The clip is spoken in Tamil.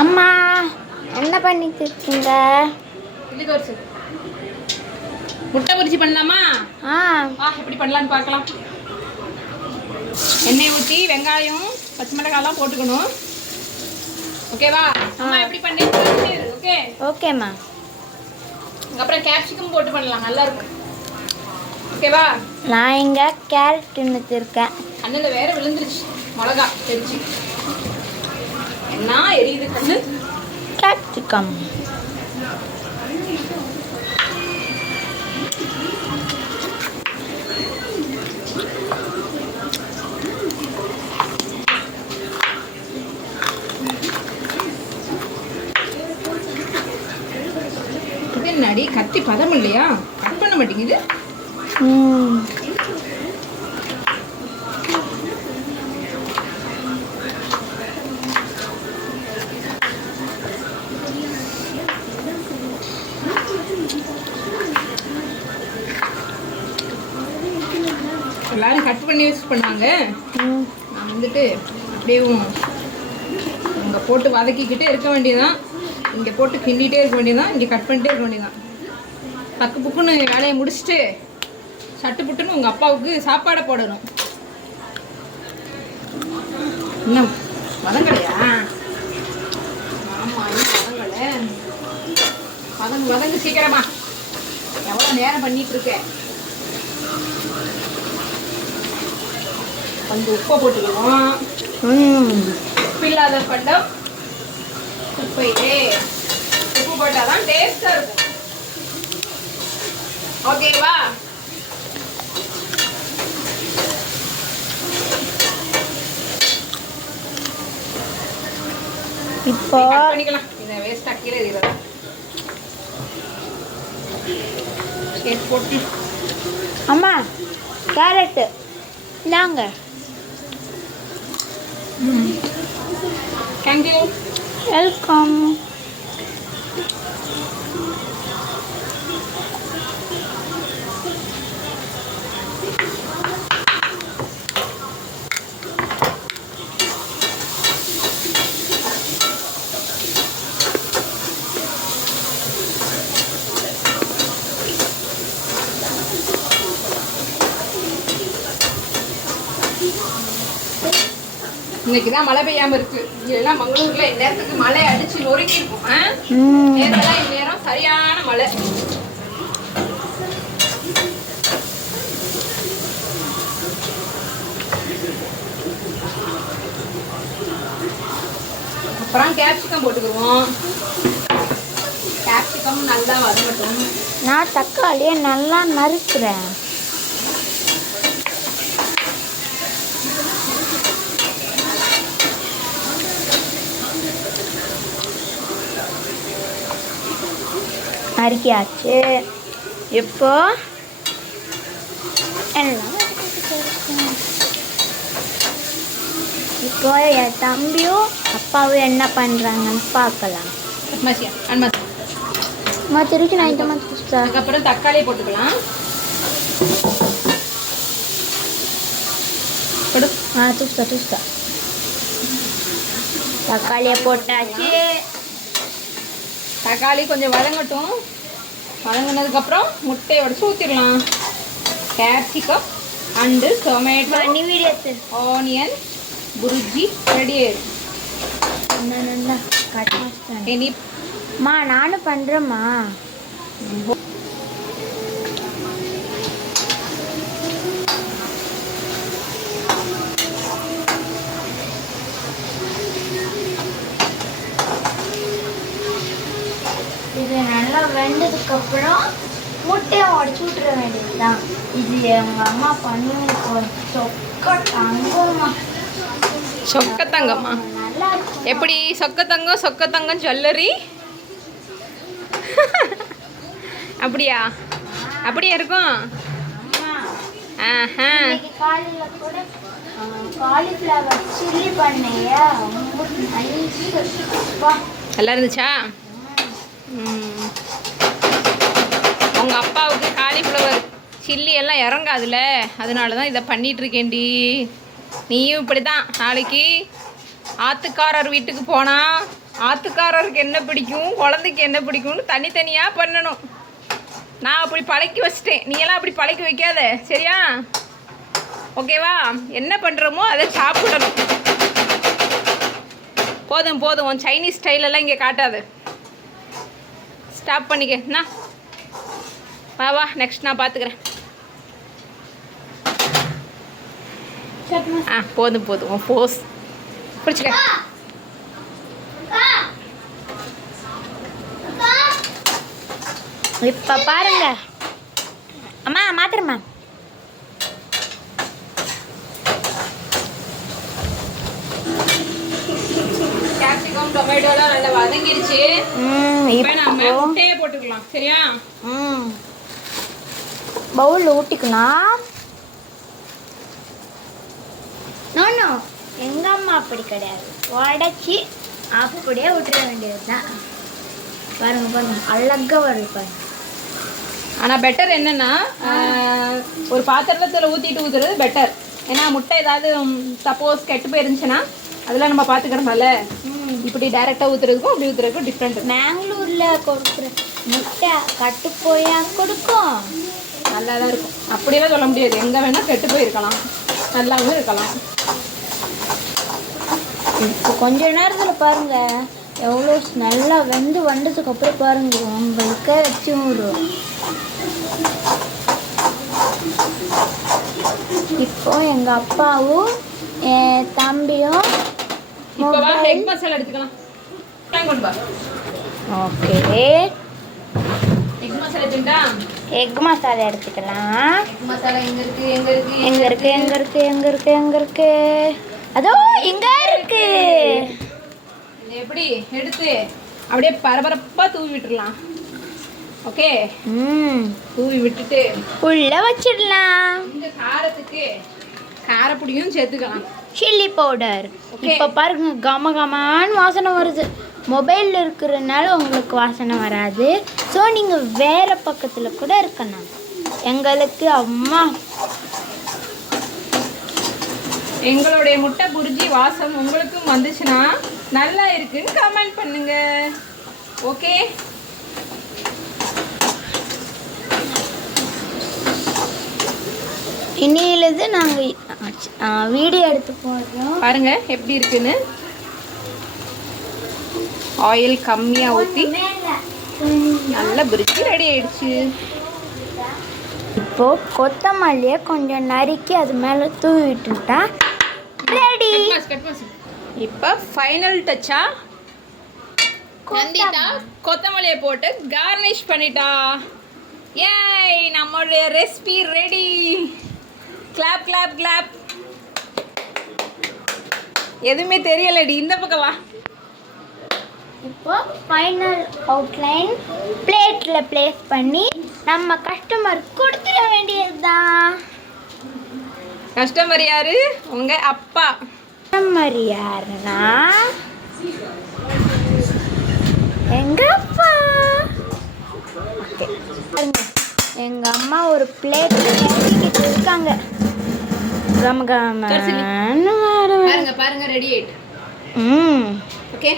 அம்மா என்ன பண்ணிட்டு இருக்கீங்க? முட்டை பொரிச்சி பண்ணலாமா? எப்படி பண்ணலான்னு பார்க்கலாம். எண்ணெய் ஊற்றி வெங்காயம் பச்சை மிளகாய்லாம் போட்டுக்கணும். ஓகேவா? அம்மா எப்படி பண்ணி ஓகே ஓகேம்மா. அப்புறம் கேப்சிகம் போட்டு பண்ணலாம், நல்லா இருக்கும். ஓகேவா? நான் இங்கே கேரட் வச்சுருக்கேன். அண்ணில் வேற விழுந்துருச்சு மிளகா தெரிச்சு. என்ன எரியுது கண்ணு? கேப்சிகம். நடி கத்தி பதம் இல்லையா? கட் பண்ண மாட்டேங்குது. எல்லாரும் கட் பண்ணி யூஸ் பண்ணாங்க. நான் வந்துட்டு அப்படியே இங்கே போட்டு வதக்கிக்கிட்டே இருக்க வேண்டியதான். இங்கே போட்டு கிண்டிகிட்டே இருக்க வேண்டியதான். இங்கே கட் பண்ணிட்டே இருக்க வேண்டியதான். பக்கு புக்குன்னு வேலையை முடிச்சுட்டு சட்டு புட்டுன்னு உங்கள் அப்பாவுக்கு சாப்பாடை போடணும். இன்னும் வதங்கலையா? ஆமாம், வதங்கலை. வதங்கு சீக்கிரமா. எவ்வளோ நேரம் பண்ணிட்டு இருக்கேன். கொஞ்சம் உப்பை போட்டுக்குவோம். உப்பு இல்லாத பண்டம் உப்பையே. உப்பு போட்டால் தான் டேஸ்டாக இருக்கும். ஓகேவா? இப்போ பண்ணிக்கலாம். இதை வேஸ்ட் ஆக்கிற இதில் போட்டு. அம்மா கேரட்டு இந்தாங்க. தேங்க்யூ. வெல்கம். இன்னைக்கு தான் மழை பெய்யாம இருக்கு. இதெல்லாம் மங்களூர்ல இந்நேரத்துக்கு மழை அடிச்சு நொறுக்கி இருக்கும். நேரம்லாம் இந்நேரம் சரியான மழை. அப்புறம் கேப்சிகம் போட்டுக்குவோம். கேப்சிகம் நல்லா வதங்கட்டும். நான் தக்காளியை நல்லா நறுக்கிறேன். நறுக்கியாச்சு. இப்போ இப்போ என் தம்பியும் அப்பாவும் என்ன பண்ணுறாங்கன்னு பார்க்கலாம். திருச்சி நான் இந்த மாதிரி அதுக்கப்புறம் தக்காளியை போட்டுக்கலாம். தூஸ்தா தக்காளியை போட்டாச்சு. தக்காளி கொஞ்சம் வதங்கட்டும். வதங்கினதுக்கப்புறம் முட்டையை உடச்சு ஊற்றிடலாம். Capsicum and tomato onion bhurji ready ஆயிடும். மா நானும் பண்ணுறேம்மா. இது நல்லா வெந்ததுக்கப்புறம் முட்டையை உடச்சி விட்டுற வேண்டியதுதான். இது எங்கள் அம்மா பண்ணி சொக்கத்தங்கம்மா. சொக்கத்தங்கம்மா எப்படி? சொக்கத்தங்கம் சொக்கத்தங்கம் ஜுவல்லரி அப்படியா? அப்படியே இருக்கும். காலையில் கூட காலிஃப்ளவர் சில்லி பண்ணையா நல்லா இருந்துச்சா? உங்கள் அப்பாவுக்கு காலிஃப்ளவர் சில்லி எல்லாம் இறங்காதுல்ல, அதனால தான் இதை பண்ணிகிட்ருக்கேன்டி. நீயும் இப்படி தான். நாளைக்கு ஆத்துக்காரர் வீட்டுக்கு போனால் ஆத்துக்காரருக்கு என்ன பிடிக்கும், குழந்தைக்கு என்ன பிடிக்கும்னு தனித்தனியாக பண்ணணும். நான் அப்படி பழக்கி வச்சிட்டேன், நீ எல்லாம் அப்படி பழக்கி வைக்காத, சரியா? ஓகேவா? என்ன பண்ணுறோமோ அதை சாப்பிடணும். போதும் போதும், உன் சைனீஸ் ஸ்டைலெல்லாம் இங்கே காட்டாது. ஸ்டாப் பண்ணிக்க. என்ன வா வா, நெக்ஸ்ட் நான் பார்த்துக்கிறேன். போதும் போதும், உன் போஸ் பிடிச்சிக்க. இப்போ பாருங்க அம்மா, மாத்திரமா கேப்சிகம் டொமேட்டோலாம் நல்லா வதங்கிடுச்சு. இப்போ நம்ம முட்டையை போட்டுக்கலாம், சரியா? பவுலில் ஊட்டிக்கலாம். நோ எங்கள் அம்மா அப்படி கிடையாது, உடச்சி அப்படியே விட்டுற வேண்டியது தான். பாருங்க பாருங்க, அழகாக வருது பாருங்க. ஆனால் பெட்டர் என்னென்னா, ஒரு பாத்திரத்தில் ஊற்றுறது பெட்டர். ஏன்னா முட்டை ஏதாவது சப்போஸ் கெட்டு போயிருந்துச்சுன்னா அதெல்லாம் நம்ம பார்த்துக்கிறோம்ல. இப்படி டைரெக்டாக ஊற்றுறதுக்கும் அப்படி ஊற்றுறதுக்கும் டிஃப்ரெண்ட். பெங்களூரில் கொடுக்குற முட்டை கட்டு போயா கொடுக்கும், நல்லா தான் இருக்கும். அப்படியெல்லாம் சொல்ல முடியாது, எங்கே வேணால் கெட்டு போயிருக்கலாம், நல்லாவும் இருக்கலாம். இப்போ கொஞ்ச நேரத்தில் பாருங்க எவ்வளோ நல்லா வெந்து வந்ததுக்கு அப்புறம் பாருங்க உங்களுக்கு வச்சு விடும். இப்போ எங்கள் அப்பாவும் என் தம்பியும் எக் மசாலா எடுத்துக்கலாம். ஓகே, எக் மசாலா எடுத்துக்கிட்டா எக் மசாலா எடுத்துக்கலாம். எக் மசாலா எங்கே இருக்குது, எங்கே இருக்குது, எங்கே இருக்குது, எங்கே இருக்குது, எங்கே இருக்குது, எங்கே இருக்குது, அதோ இங்கே இருக்கு. எப்படி எடுத்து அப்படியே பரபரப்பாக தூவி விட்டுடலாம். ஓகே, தூவி விட்டுட்டு உள்ள வச்சிடலாம். இந்த காரத்துக்கு காரப்பொடியும் சேர்த்துக்கலாம், சில்லி பவுடர். இப்போ பாருங்க கம கமான்னு வாசனை வருது. மொபைலில் இருக்கிறதுனால உங்களுக்கு வாசனை வராது. ஸோ நீங்கள் வேறு பக்கத்தில் கூட இருக்கணும். எங்களுக்கு அம்மா எங்களுடைய முட்டை புரிஜி வாசம் உங்களுக்கும் வந்துச்சுன்னா நல்லா இருக்குன்னு கமெண்ட் பண்ணுங்க. ஓகே, இன்னிலிருந்து நாங்கள் வீடியோ எடுத்து போடுறோம். பாருங்க எப்படி இருக்குன்னு. ஆயில் கம்மியாக ஊற்றி நல்ல புரிஜி ரெடி ஆயிடுச்சு. இப்போ கொத்தமல்லியை கொஞ்சம் நறுக்கி அது மேலே தூவி விட்டுட்டா ரெடி. இப்போ ஃபைனல் டச்சா நந்திதா கொத்தமல்லியை போட்டு கார்னிஷ் பண்ணிட்டா. ஏய், நம்மளுடைய recipe ready. Clap clap clap. எதுவுமே தெரியலடி, இந்த பக்கம் வா. இப்போ ஃபைனல் அவுட்லைன் பிளேட்டில் ப்ளேஸ் பண்ணி நம்ம கஸ்டமர் கொடுத்துட வேண்டியதுதான். கஸ்டமர் யாரு? உங்க அப்பா. கஸ்டமர் யாருன்னா எங்க அப்பா. எங்க அம்மா ஒரு பிளேட் கட்டிக்கிட்டு இருக்காங்க. பாருங்க பாருங்க, ரெடி ஆயிட்டு. ஓகே.